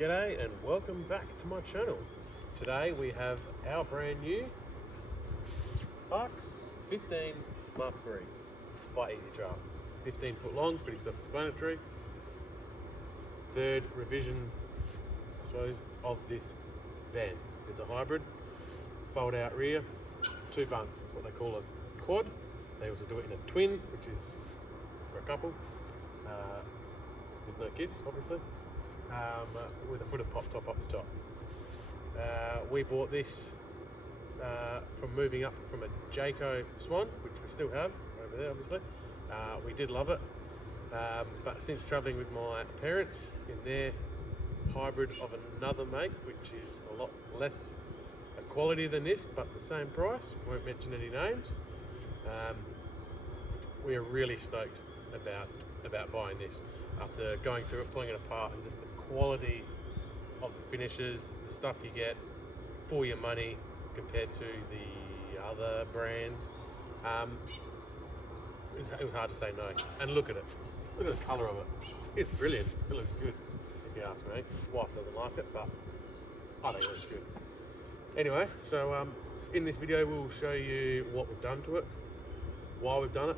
G'day and welcome back to my channel. Today we have our brand new Parkes 15 Mark III by Ezytrail. 15 foot long, pretty self-explanatory. Third revision, I suppose, of this van. It's a hybrid, fold out rear, two bunks. That's what they call a quad. They also do it in a twin, which is for a couple, with no kids, obviously. With a foot of pop top up the top. We bought this from moving up from a Jayco Swan, which we still have over there, obviously. We did love it, but since travelling with my parents in their hybrid of another make, which is a lot less quality than this, but the same price, won't mention any names, we are really stoked about buying this. After going through it, pulling it apart, and just the quality of the finishes, the stuff you get for your money compared to the other brands, it was hard to say no. And look at it, look at the colour of it. It's brilliant. It looks good, if you ask me. Wife doesn't like it, but I think it looks good. Anyway, so in this video we'll show you what we've done to it, why we've done it,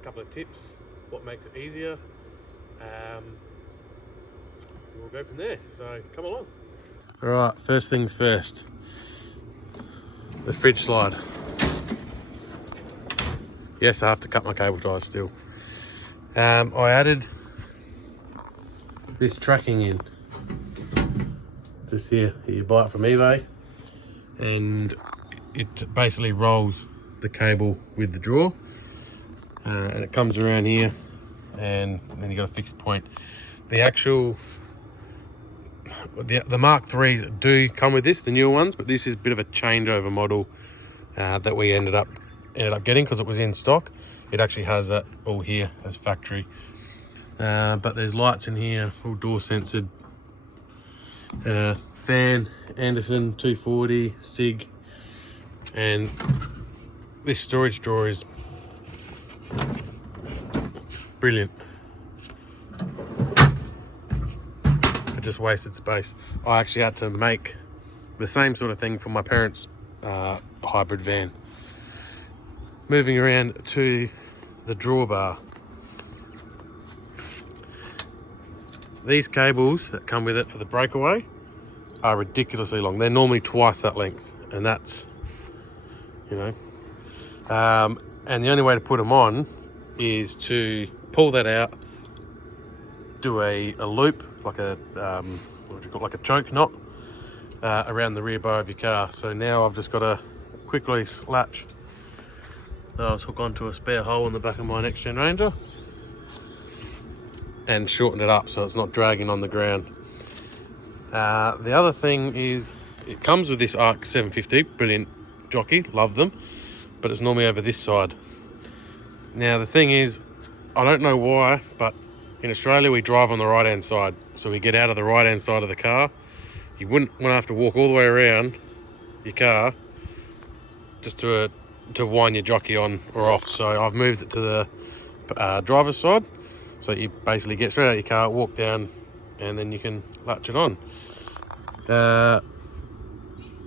a couple of tips, what makes it easier. We'll go from there, so come along. Alright, first things first, the fridge slide. Yes, I have to cut my cable ties still. I added this tracking in, just here. You buy it from eBay, and it basically rolls the cable with the drawer, and it comes around here, and then you got a fixed point. The actual the Mark IIIs do come with this, the newer ones, but this is a bit of a changeover model that we ended up getting because it was in stock. It actually has that all here as factory, but there's lights in here, all door censored. Fan, Anderson 240 SIG, and this storage drawer is brilliant. It just wasted space. I actually had to make the same sort of thing for my parents' hybrid van. Moving around to the drawbar. These cables that come with it for the breakaway are ridiculously long. They're normally twice that length, and that's, you know, and the only way to put them on is to pull that out, do a loop, like a what do you call it, like a choke knot around the rear bar of your car. So now I've just got a quick release latch that I'll hook onto a spare hole in the back of my next gen Ranger and shorten it up so it's not dragging on the ground. The other thing is, it comes with this Arc 750, brilliant jockey, love them, but it's normally over this side. Now the thing is, I don't know why, but in Australia we drive on the right hand side, so we get out of the right hand side of the car. You wouldn't want to have to walk all the way around your car just to wind your jockey on or off. So I've moved it to the driver's side, so you basically get straight out your car, walk down, and then you can latch it on.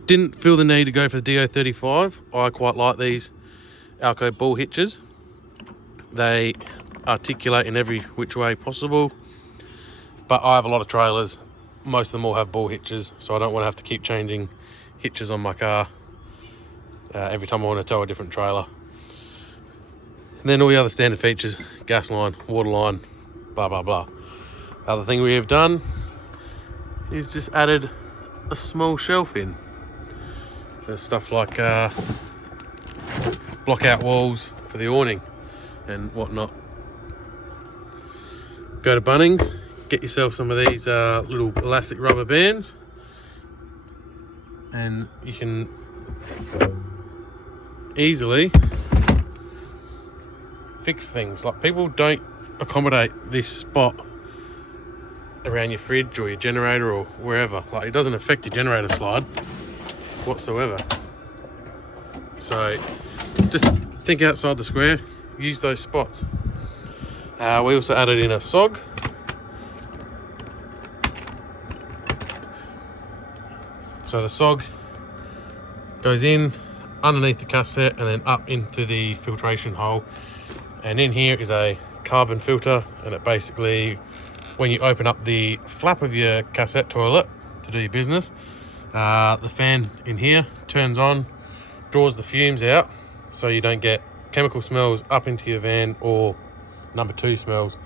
Didn't feel the need to go for the DO35. I quite like these Alco ball hitches. They articulate in every which way possible, but I have a lot of trailers. Most of them all have ball hitches, so I don't want to have to keep changing hitches on my car every time I want to tow a different trailer. And then all the other standard features, gas line, water line, blah blah blah. Other thing we have done is just added a small shelf in. There's stuff like block out walls for the awning and whatnot. Go to Bunnings, get yourself some of these little elastic rubber bands, and you can easily fix things. Like, people don't accommodate this spot around your fridge or your generator or wherever. Like, it doesn't affect your generator slide whatsoever. So just think outside the square, use those spots. We also added in a SOG So the SOG goes in underneath the cassette and then up into the filtration hole. And in here is a carbon filter, and it basically, when you open up the flap of your cassette toilet to do your business, the fan in here turns on, draws the fumes out, so you don't get chemical smells up into your van or number 2 smells,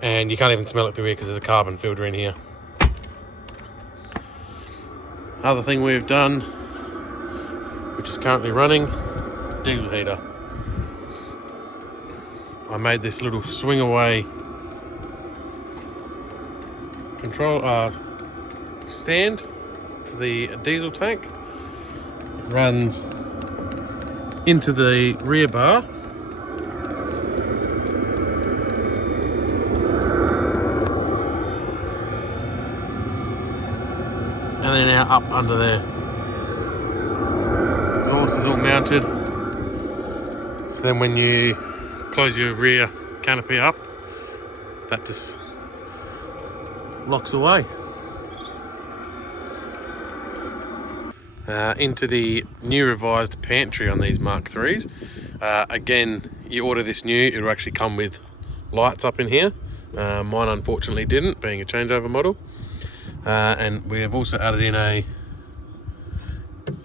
and you can't even smell it through here because there's a carbon filter in here. Other thing we've done, which is currently running, diesel heater. I made this little swing away control stand for the diesel tank. It runs into the rear bar, and then out up under there. Exhaust is all mounted, so then when you close your rear canopy up, that just locks away. Into the new revised pantry on these Mark 3s. Again, you order this new, it'll actually come with lights up in here. Mine unfortunately didn't, being a changeover model. And we have also added in a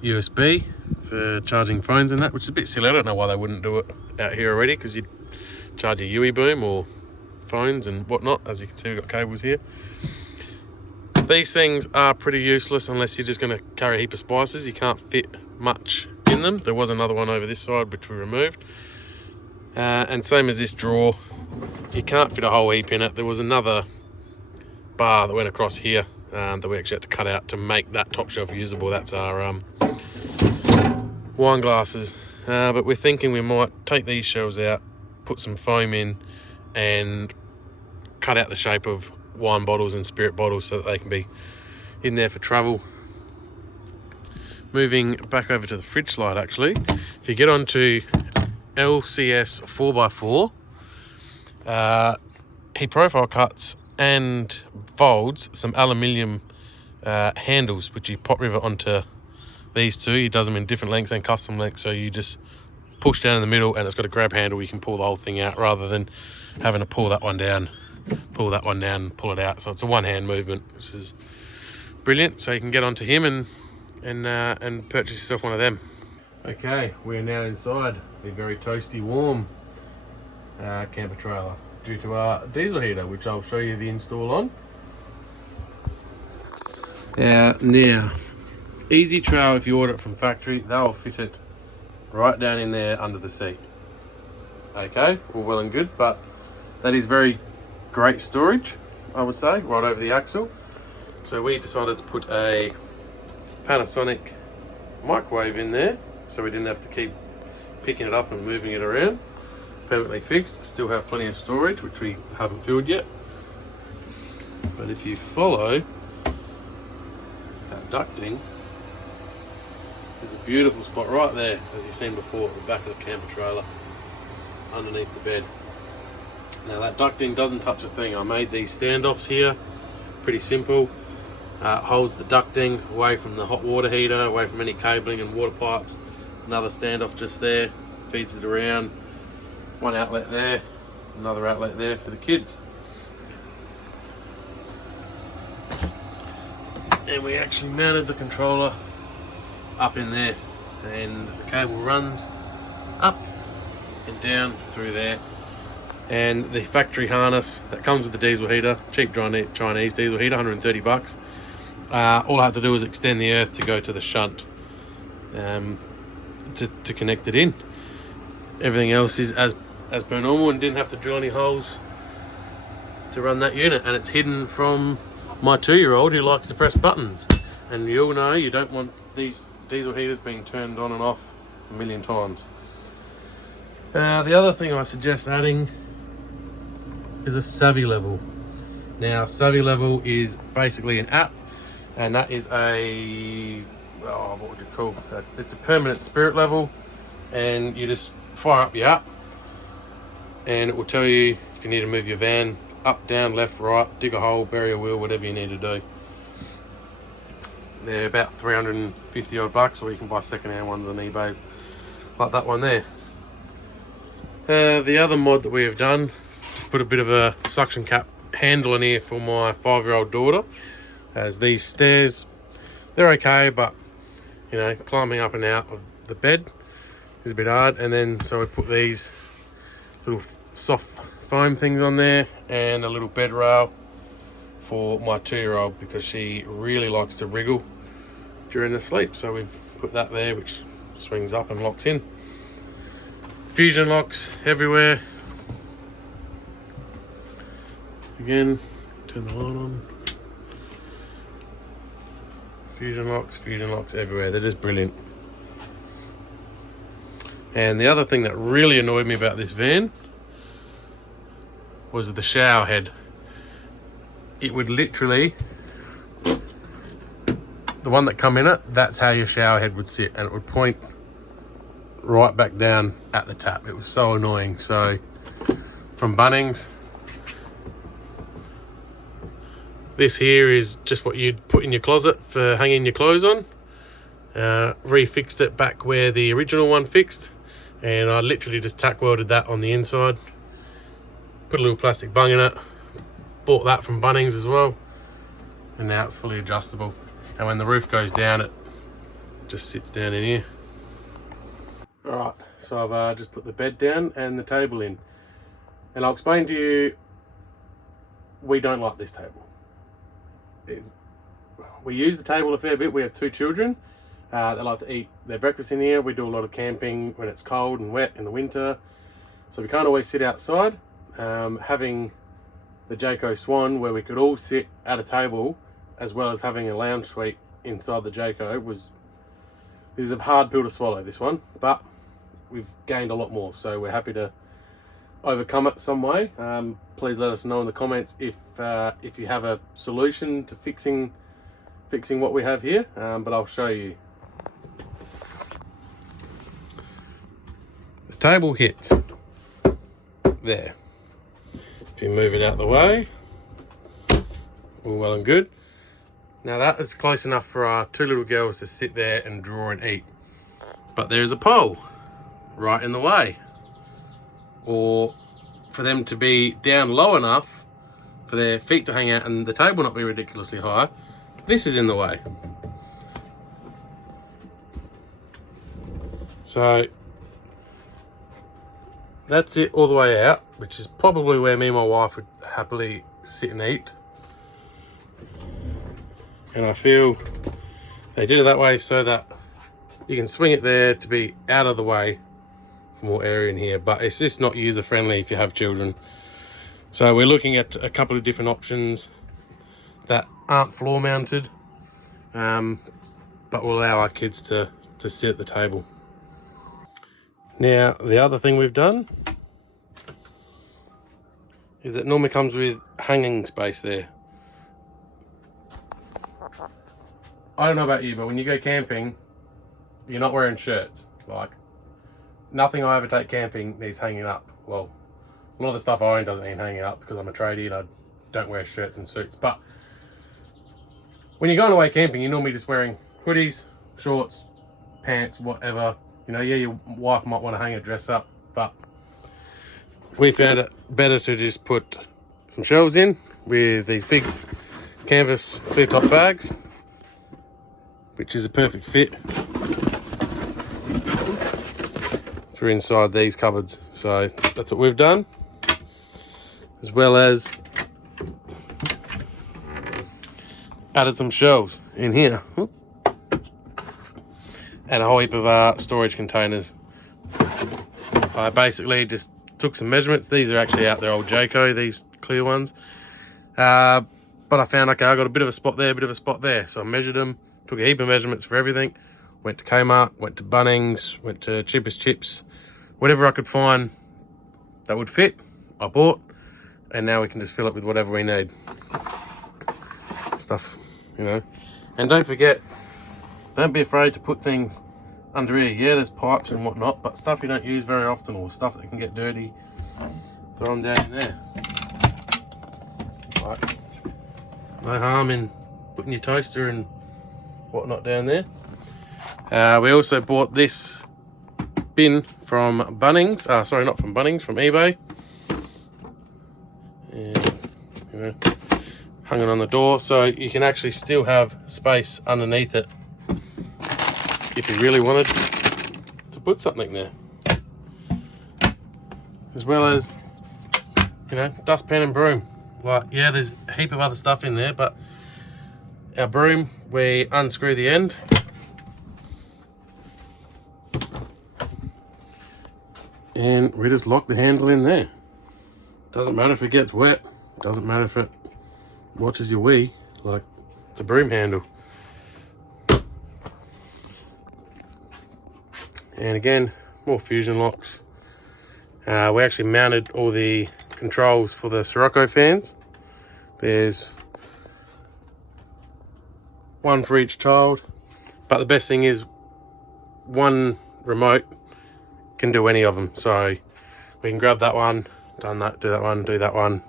USB for charging phones and that, which is a bit silly. I don't know why they wouldn't do it out here already, because you'd charge a UE boom or phones and whatnot. As you can see, we've got cables here. These things are pretty useless unless you're just going to carry a heap of spices. You can't fit much in them. There was another one over this side which we removed. And same as this drawer, you can't fit a whole heap in it. There was another bar that went across here that we actually had to cut out to make that top shelf usable. That's our wine glasses. But we're thinking we might take these shelves out, put some foam in, and cut out the shape of wine bottles and spirit bottles so that they can be in there for travel. Moving back over to the fridge slide, actually, if you get onto LCS 4x4, he profile cuts and folds some aluminium handles, which you pop rivet onto these two. He does them in different lengths and custom lengths, so you just push down in the middle and it's got a grab handle. You can pull the whole thing out rather than having to pull that one down, pull that one down, pull it out. So it's a one-hand movement. This is brilliant. So you can get onto him and purchase yourself one of them. Okay, we're now inside the very toasty warm camper trailer due to our diesel heater, which I'll show you the install on. Now, Ezytrail, if you order it from factory, they'll fit it right down in there under the seat. Okay, all well and good, but that is very great storage, I would say, right over the axle. So we decided to put a Panasonic microwave in there, so we didn't have to keep picking it up and moving it around. Permanently fixed, still have plenty of storage, which we haven't filled yet. But if you follow that ducting, there's a beautiful spot right there, as you've seen before, at the back of the camper trailer, underneath the bed. Now that ducting doesn't touch a thing. I made these standoffs here, pretty simple. Holds the ducting away from the hot water heater, away from any cabling and water pipes. Another standoff just there, feeds it around. One outlet there, another outlet there for the kids. And we actually mounted the controller up in there, and the cable runs up and down through there. And the factory harness that comes with the diesel heater, cheap Chinese diesel heater, 130 bucks. All I have to do is extend the earth to go to the shunt to connect it in. Everything else is as per normal, and didn't have to drill any holes to run that unit. And it's hidden from my 2-year-old who likes to press buttons. And you all know you don't want these diesel heaters being turned on and off a million times. The other thing I suggest adding is a Savvy Level. Now, Savvy Level is basically an app, and that is what would you call it? It's a permanent spirit level, and you just fire up your app, and it will tell you if you need to move your van up, down, left, right, dig a hole, bury a wheel, whatever you need to do. They're about 350 odd bucks, or you can buy second-hand ones on eBay, like that one there. The other mod that we have done is put a bit of a suction cap handle in here for my 5-year-old daughter, as these stairs, they're okay, but you know, climbing up and out of the bed is a bit hard. And then so we put these little soft foam things on there and a little bed rail for my 2-year-old, because she really likes to wriggle during the sleep. So we've put that there, which swings up and locks in. Fusion locks everywhere. Again, turn the light on. Fusion locks everywhere. They're just brilliant. And the other thing that really annoyed me about this van was the shower head. It would literally, the one that come in it, that's how your shower head would sit, and it would point right back down at the tap. It was so annoying. So from Bunnings, this here is just what you'd put in your closet for hanging your clothes on. Refixed it back where the original one fixed, and I literally just tack welded that on the inside. Put a little plastic bung in it. Bought that from Bunnings as well, and now it's fully adjustable. And when the roof goes down, it just sits down in here. Alright, so I've just put the bed down and the table in, and I'll explain to you, we don't like this table. We use the table a fair bit. We have 2 children. They like to eat their breakfast in here. We do a lot of camping when it's cold and wet in the winter, so we can't always sit outside. Having the Jayco Swan, where we could all sit at a table, as well as having a lounge suite inside the Jayco, this is a hard pill to swallow, this one, but we've gained a lot more, so we're happy to overcome it some way. Please let us know in the comments if you have a solution to fixing what we have here, but I'll show you. The table hits there. If you move it out of the way, all well and good. Now that is close enough for our 2 little girls to sit there and draw and eat, but there's a pole right in the way, or for them to be down low enough for their feet to hang out and the table not be ridiculously high. This is in the way. So that's it all the way out, which is probably where me and my wife would happily sit and eat. And I feel they did it that way so that you can swing it there to be out of the way for more area in here, but it's just not user friendly if you have children. So we're looking at a couple of different options that aren't floor mounted, but will allow our kids to sit at the table. Now the other thing we've done is that it normally comes with hanging space there. I don't know about you, but when you go camping, you're not wearing shirts. Like, nothing I ever take camping needs hanging up. Well, a lot of the stuff I own doesn't need hanging up because I'm a tradie and I don't wear shirts and suits. But when you're going away camping, you're normally just wearing hoodies, shorts, pants, whatever. You know, yeah, your wife might want to hang a dress up, but we found it better to just put some shelves in with these big canvas clear top bags, which is a perfect fit for inside these cupboards. So that's what we've done, as well as added some shelves in here and a whole heap of storage containers. I basically just took some measurements. These are actually out there old Jayco, these clear ones, but I found, okay, I got a bit of a spot there, a bit of a spot there, so I measured them, took a heap of measurements for everything, went to Kmart, went to Bunnings, went to Cheapest Chips, whatever I could find that would fit, I bought, and now we can just fill it with whatever we need. Stuff, you know. And don't forget, don't be afraid to put things under here. Yeah, there's pipes and whatnot, but stuff you don't use very often, or stuff that can get dirty, throw them down in there. Like, no harm in putting your toaster and whatnot down there. We also bought this bin from Bunnings. Sorry, not from Bunnings, from eBay. And, you know, hung it on the door so you can actually still have space underneath it if you really wanted to put something there. As well as, you know, dustpan and broom. Like, yeah, there's a heap of other stuff in there, but our broom, we unscrew the end. And we just lock the handle in there. Doesn't matter if it gets wet. Doesn't matter if it watches your wee. Like, it's a broom handle. And again, more fusion locks. We actually mounted all the controls for the Sirocco fans. There's one for each child. But the best thing is one remote can do any of them. So we can grab that one, done that, do that one, do that one.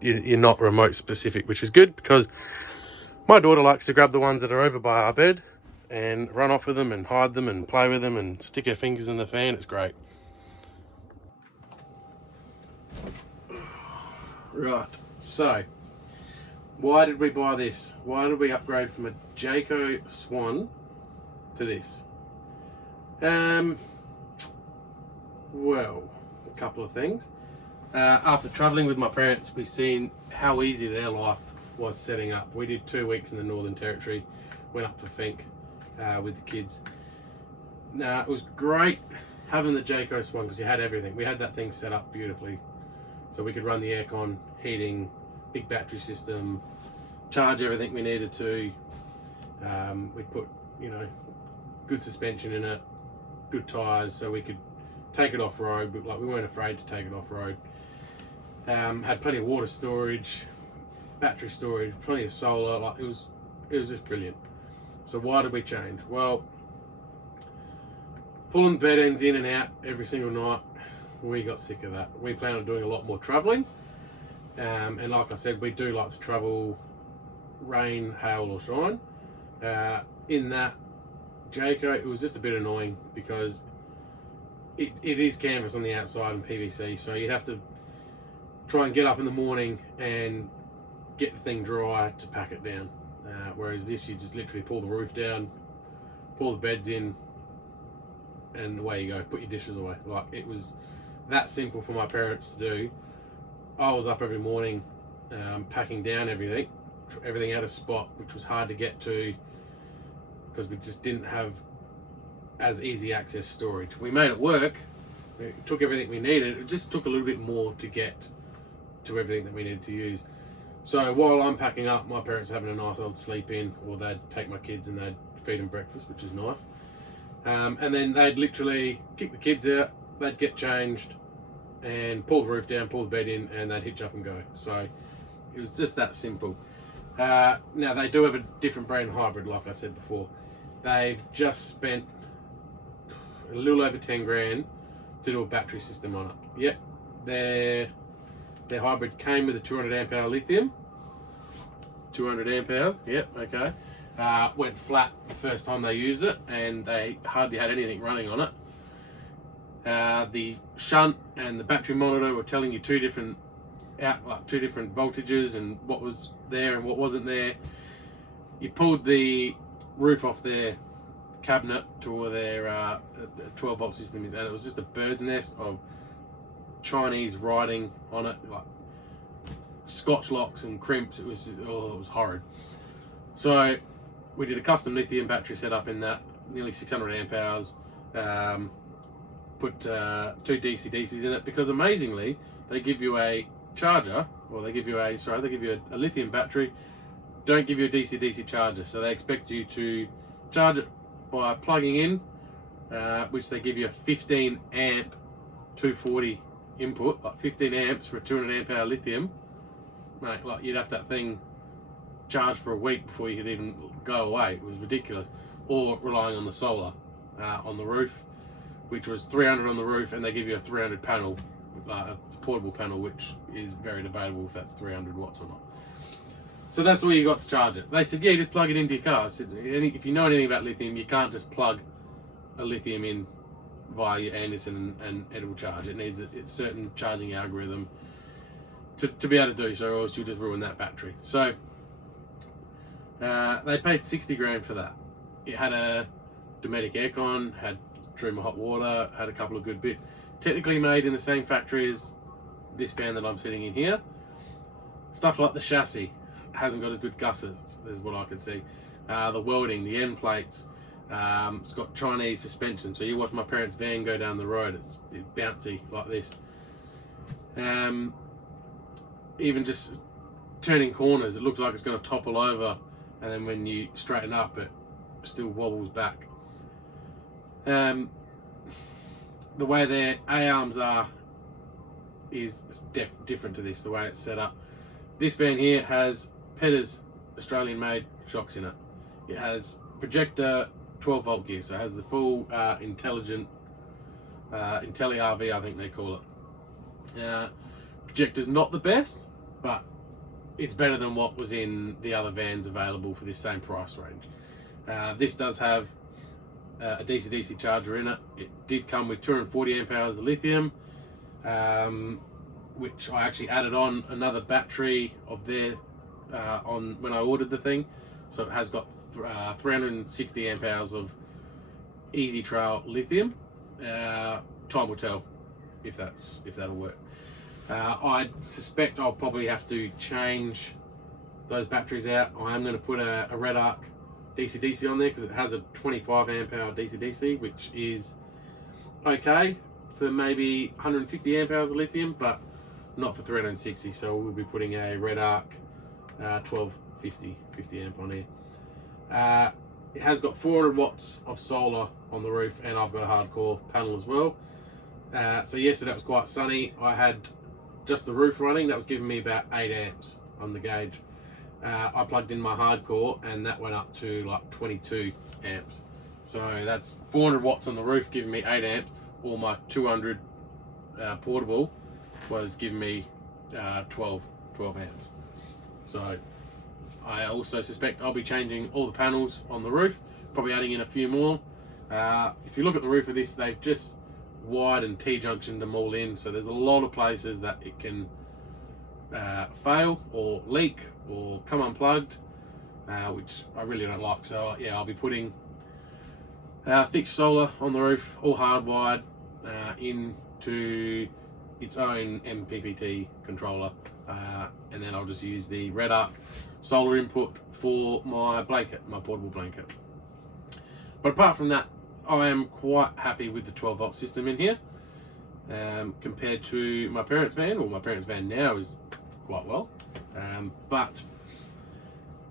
You're not remote specific, which is good because my daughter likes to grab the ones that are over by our bed and run off with them and hide them and play with them and stick her fingers in the fan. It's great. Right, so why did we buy this? Why did we upgrade from a Jayco Swan to this? Well, a couple of things. After travelling with my parents, we seen how easy their life was setting up. We did 2 weeks in the Northern Territory, went up for Finke with the kids. Now, it was great having the Jayco Swan because you had everything. We had that thing set up beautifully. So we could run the aircon, heating, big battery system, charge everything we needed to. We put, you know, good suspension in it, good tyres, so we could take it off road, but like we weren't afraid to take it off road. Had plenty of water storage, battery storage, plenty of solar. Like it was just brilliant. So why did we change? Well, pulling bed ends in and out every single night, we got sick of that. We plan on doing a lot more travelling, and like I said, we do like to travel, rain, hail or shine. In that Jayco, it was just a bit annoying because it is canvas on the outside and PVC, so you'd have to try and get up in the morning and get the thing dry to pack it down. Whereas this, you just literally pull the roof down, pull the beds in, and away you go, put your dishes away. Like, it was that simple for my parents to do. I was up every morning packing down everything out of spot, which was hard to get to because we just didn't have as easy access storage. We made it work, we took everything we needed, it just took a little bit more to get to everything that we needed to use. So while I'm packing up, my parents are having a nice old sleep in, or they'd take my kids and they'd feed them breakfast, which is nice. And then they'd literally kick the kids out, they'd get changed and pull the roof down, pull the bed in, and they'd hitch up and go. So it was just that simple. Now they do have a different brand hybrid, like I said before. They've just spent a little over 10 grand to do a battery system on it. Yep, their hybrid came with a 200 amp hour lithium. 200 amp hours, yep, okay. Went flat the first time they used it, and they hardly had anything running on it. The shunt and the battery monitor were telling you two different voltages and what was there and what wasn't there. You pulled the roof off their cabinet to where their 12 volt system is, and it was just a bird's nest of Chinese writing on it, like scotch locks and crimps. It was horrid. So we did a custom lithium battery setup in that, nearly 600 amp hours. Put 2 DC-DCs in it because amazingly they give you a charger, or they give you a lithium battery, don't give you a DC-DC charger. So they expect you to charge it by plugging in, which they give you a 15 amp 240 input, like 15 amps for a 200 amp hour lithium. Mate, like you'd have that thing charged for a week before you could even go away. It was ridiculous. Or relying on the solar on the roof, which was 300 on the roof, and they give you a 300 panel, a portable panel, which is very debatable if that's 300 watts or not. So that's all you got to charge it. They said, yeah, just plug it into your car. I said, if you know anything about lithium, you can't just plug a lithium in via your Anderson and it will charge. It needs a certain charging algorithm to be able to do so, or else you'll just ruin that battery. So they paid 60 grand for that. It had a Dometic aircon, had Truma hot water, had a couple of good bits. Technically made in the same factory as this van that I'm sitting in here. Stuff like the chassis hasn't got as good gussets as what I could see. The welding, the end plates, it's got Chinese suspension. So you watch my parents' van go down the road, it's bouncy like this. Even just turning corners, it looks like it's going to topple over, and then when you straighten up, it still wobbles back. The way their A-arms are is different to this, the way it's set up. This van here has Petter's Australian-made shocks in it. It has projector 12-volt gear, so it has the full intelligent IntelliRV, I think they call it. Projector's not the best, but it's better than what was in the other vans available for this same price range. This does have a DC-DC charger in it. It did come with 240 amp hours of lithium, which I actually added on another battery of their on when I ordered the thing. So it has got 360 amp hours of Ezytrail lithium. Time will tell if that'll work. I suspect I'll probably have to change those batteries out. I am going to put a Red Arc DC-DC on there because it has a 25 amp hour DC-DC, which is okay for maybe 150 amp hours of lithium, but not for 360. So we'll be putting a Red Arc 1250 50 amp on here. It has got 400 watts of solar on the roof, and I've got a hardcore panel as well. So yesterday it was quite sunny. I had just the roof running. That was giving me about 8 amps on the gauge. I plugged in my hardcore and that went up to like 22 amps. So that's 400 watts on the roof giving me 8 amps, or my 200 portable was giving me 12 amps. So I also suspect I'll be changing all the panels on the roof, probably adding in a few more. If you look at the roof of this, they've just widened T-junctioned them all in, so there's a lot of places that it can fail or leak or come unplugged, which I really don't like. So yeah, I'll be putting fixed solar on the roof, all hardwired into its own MPPT controller, and then I'll just use the Red Arc solar input for my blanket, my portable blanket. But apart from that, I am quite happy with the 12-volt system in here, compared to my parents' van. Well, my parents' van now is quite well, but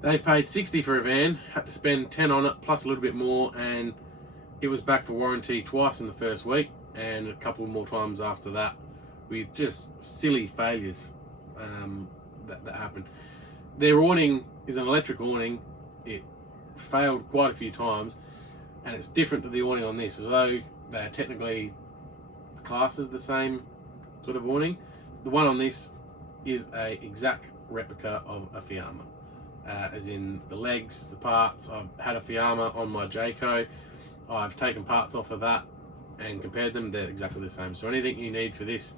they've paid 60 for a van, had to spend 10 on it plus a little bit more, and it was back for warranty twice in the first week and a couple more times after that, with just silly failures that happened. Their awning is an electric awning. It failed quite a few times, and it's different to the awning on this. Although they're technically classed as the same sort of awning, the one on this is a exact replica of a Fiamma, as in the legs, the parts. I've had a Fiamma on my Jayco. I've taken parts off of that and compared them. They're exactly the same. So anything you need for this,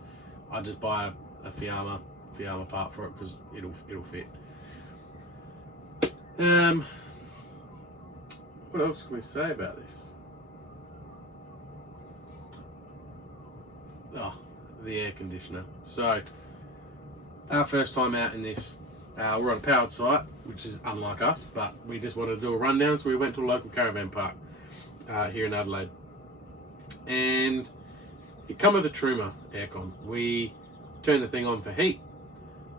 I just buy a Fiamma part for it because it'll fit. What else can we say about this? Oh, the air conditioner. So our first time out in this, we're on a powered site, which is unlike us, but we just wanted to do a rundown, so we went to a local caravan park here in Adelaide, and it come with a Truma aircon. We turned the thing on for heat,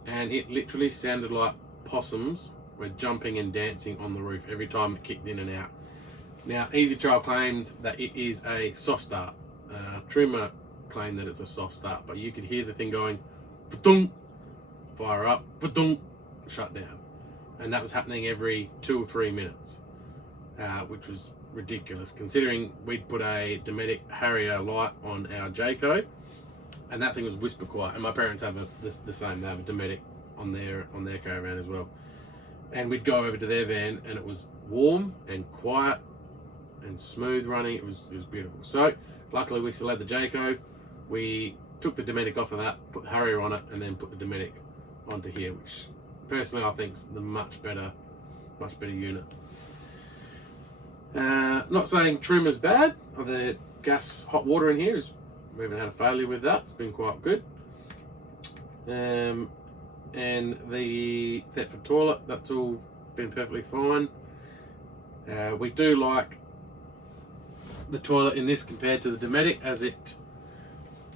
and it literally sounded like possums were jumping and dancing on the roof every time it kicked in and out. Now, Ezytrail claimed that it is a soft start. Truma claimed that it's a soft start, but you could hear the thing going, va-dunk, fire up, va-dunk, shut down. And that was happening every 2 or 3 minutes, which was ridiculous, considering we'd put a Dometic Harrier light on our Jayco, and that thing was whisper quiet. And my parents have the same. They have a Dometic on their caravan as well. and we'd go over to their van, and it was warm and quiet and smooth running. It was beautiful. So luckily we still had the Jayco. We took the Dometic off of that, put the Harrier on it, and then put the Dometic onto here, which personally I think is the much better unit. Not saying trimmer's bad. The gas hot water in here is, we haven't had a failure with that. It's been quite good. And the Thetford toilet, that's all been perfectly fine. We do like the toilet in this compared to the Dometic, as it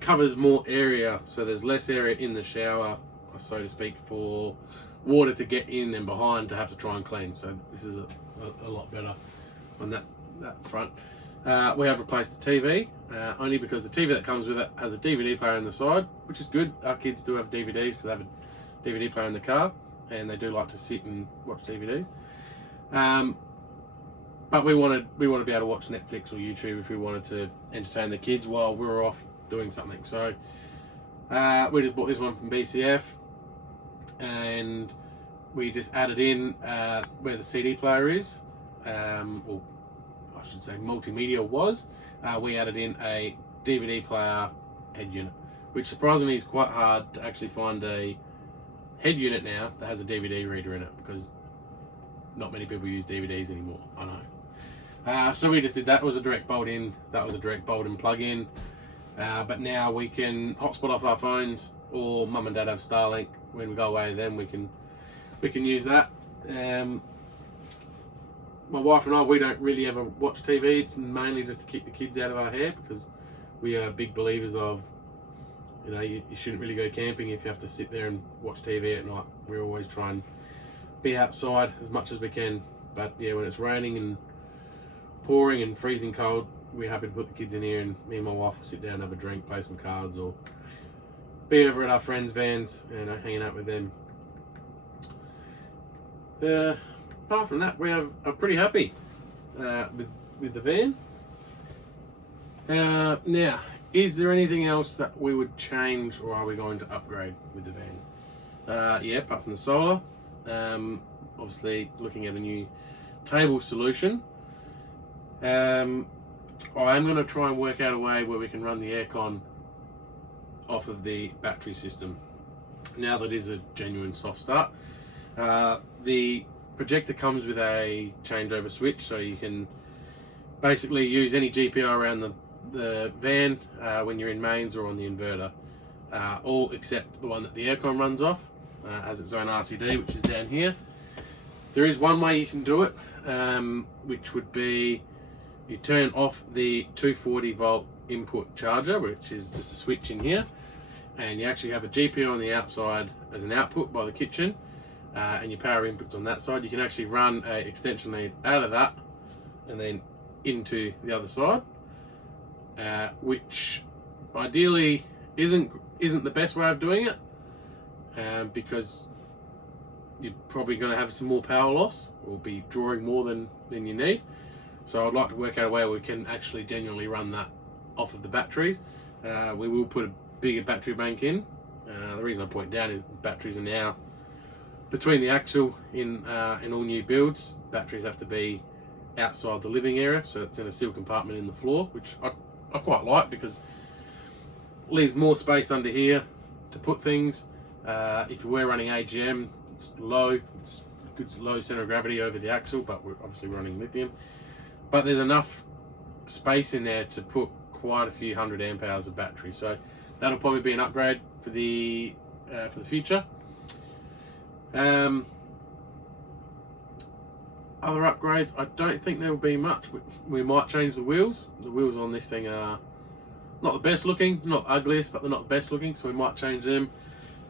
covers more area, so there's less area in the shower, so to speak, for water to get in and behind to have to try and clean. So this is a lot better on that front. We have replaced the TV, only because the TV that comes with it has a DVD player on the side, which is good. Our kids do have DVDs because they have a DVD player in the car, and they do like to sit and watch DVDs. But we want to be able to watch Netflix or YouTube if we wanted to entertain the kids while we were off doing something. So we just bought this one from BCF, and we just added in where the CD player is, or I should say multimedia was. We added in a DVD player head unit, which surprisingly is quite hard to actually find a head unit now that has a DVD reader in it, because not many people use DVDs anymore, I know. So we just did that. It was a direct bolt in, that was a direct bolt and plug in. But now we can hotspot off our phones, or mum and dad have Starlink. When we go away, then we can use that. My wife and I, we don't really ever watch TV. It's mainly just to keep the kids out of our hair, because we are big believers of, you shouldn't really go camping if you have to sit there and watch TV at night. We always try and be outside as much as we can. But yeah, when it's raining and pouring and freezing cold, we're happy to put the kids in here, and me and my wife will sit down and have a drink, play some cards, or be over at our friends' vans and hanging out with them. Apart from that, we are pretty happy with the van. Now, is there anything else that we would change, or are we going to upgrade with the van? Yeah, apart from the solar, obviously looking at a new table solution. I am going to try and work out a way where we can run the aircon off of the battery system, now that it is a genuine soft start. The projector comes with a changeover switch, so you can basically use any GPIO around the van when you're in mains or on the inverter, all except the one that the aircon runs off, has its own RCD, which is down here. There is one way you can do it, which would be you turn off the 240 volt input charger, which is just a switch in here, and you actually have a GPIO on the outside as an output by the kitchen, and your power inputs on that side. You can actually run a extension lead out of that and then into the other side, which ideally isn't the best way of doing it, because you're probably going to have some more power loss, or be drawing more than you need. So I'd like to work out a way where we can actually genuinely run that off of the batteries. We will put a bigger battery bank in. The reason I point down is batteries are now between the axle in all new builds. Batteries have to be outside the living area, so it's in a sealed compartment in the floor, which I quite like, because it leaves more space under here to put things. If you were running AGM, it's low, it's good low center of gravity over the axle, but we're obviously running lithium. But there's enough space in there to put quite a few 100 amp hours of battery, so that'll probably be an upgrade for the future. Other upgrades, I don't think there will be much. We might change the wheels. The wheels on this thing are not the best looking, not ugliest, but they're not the best looking, so we might change them.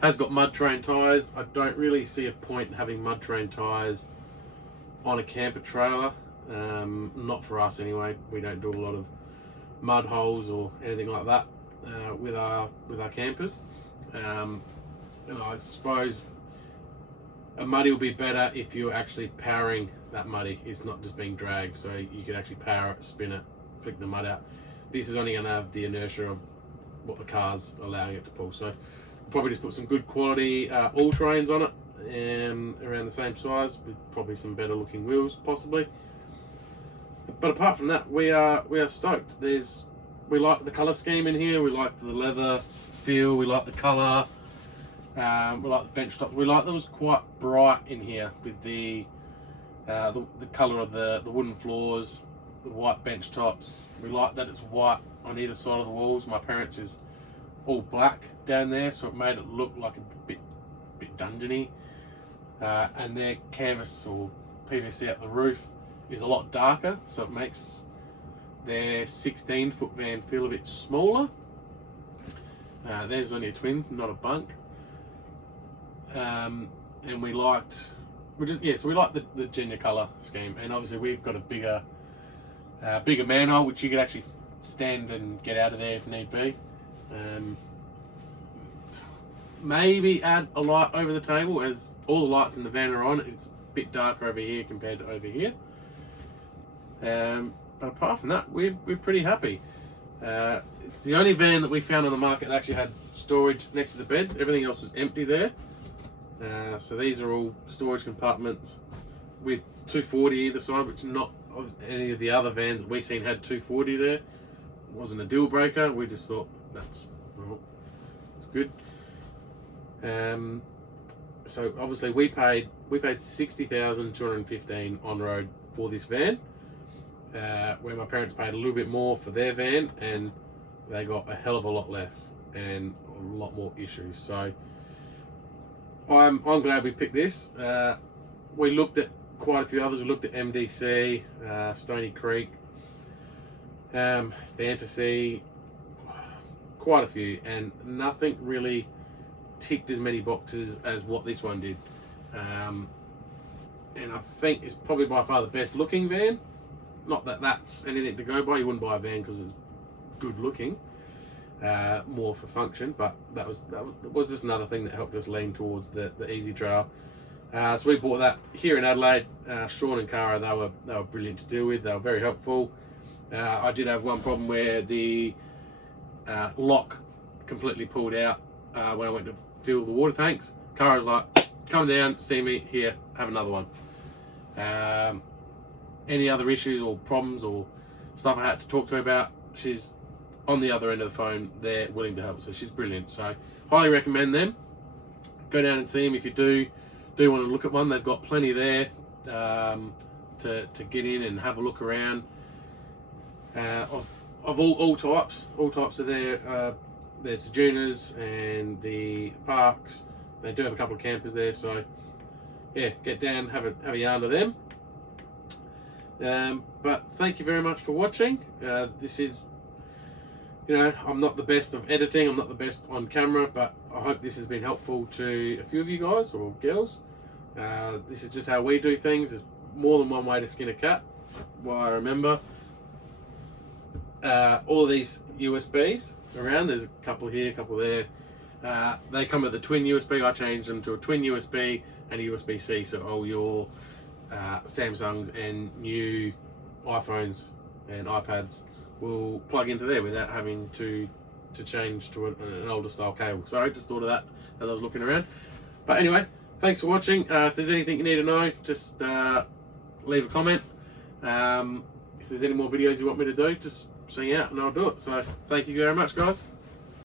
Has got mud terrain tyres. I don't really see a point in having mud terrain tyres on a camper trailer. Not for us anyway. We don't do a lot of mud holes or anything like that with our campers. And I suppose a muddy will be better if you're actually powering that muddy. It's not just being dragged, so you could actually power it, spin it, flick the mud out. This is only going to have the inertia of what the car's allowing it to pull. So probably just put some good quality all-terrains on it, around the same size with probably some better looking wheels possibly. But apart from that, we are stoked. We like the colour scheme in here. We like the leather feel. We like the colour. We like the bench top. We like that it was quite bright in here with the colour of the wooden floors, the white bench tops. We like that it's white on either side of the walls. My parents' is all black down there, so it made it look like a bit dungeony. And their canvas or PVC at the roof is a lot darker, so it makes their 16-foot van feel a bit smaller. There's only a twin, not a bunk. And we liked, so we like the Genya colour scheme, and obviously we've got a bigger manhole which you could actually stand and get out of there if need be. Maybe add a light over the table, as all the lights in the van are on. It's a bit darker over here compared to over here. But apart from that, we're pretty happy. It's the only van that we found on the market that actually had storage next to the beds. Everything else was empty there. So these are all storage compartments with 240 either side, which not any of the other vans that we've seen had 240 there. It wasn't a deal breaker. We just thought that's good. So obviously we paid 60,215 on road for this van, where my parents paid a little bit more for their van, and they got a hell of a lot less and a lot more issues. So I'm glad we picked this. We looked at quite a few others. We looked at MDC, Stony Creek, Fantasy, quite a few, and nothing really ticked as many boxes as what this one did. And I think it's probably by far the best looking van. Not that that's anything to go by. You wouldn't buy a van because it's good looking, more for function, but that was just another thing that helped us lean towards the Ezytrail. So we bought that here in Adelaide. Sean and Cara, they were brilliant to deal with. They were very helpful. I did have one problem where the lock completely pulled out when I went to fill the water tanks. Cara was like, come down, see me, here, have another one. Any other issues or problems or stuff I had to talk to her about, she's on the other end of the phone. They're willing to help, so she's brilliant. So highly recommend them. Go down and see them if you do want to look at one. They've got plenty there to get in and have a look around, of all types. All types are there. There's the Junas and the Parkes. They do have a couple of campers there, so yeah, get down, have a yarn to them. But thank you very much for watching. This is, I'm not the best of editing, I'm not the best on camera, but I hope this has been helpful to a few of you guys or girls. This is just how we do things. There's more than one way to skin a cat, what I remember. All of these USBs around, there's a couple here, a couple there. They come with a twin USB. I changed them to a twin USB and a USB-C, so all your Samsungs and new iPhones and iPads will plug into there without having to change to an older style cable. So I just thought of that as I was looking around. But anyway, thanks for watching. If there's anything you need to know, just leave a comment. If there's any more videos you want me to do, just sing out and I'll do it. So thank you very much, guys.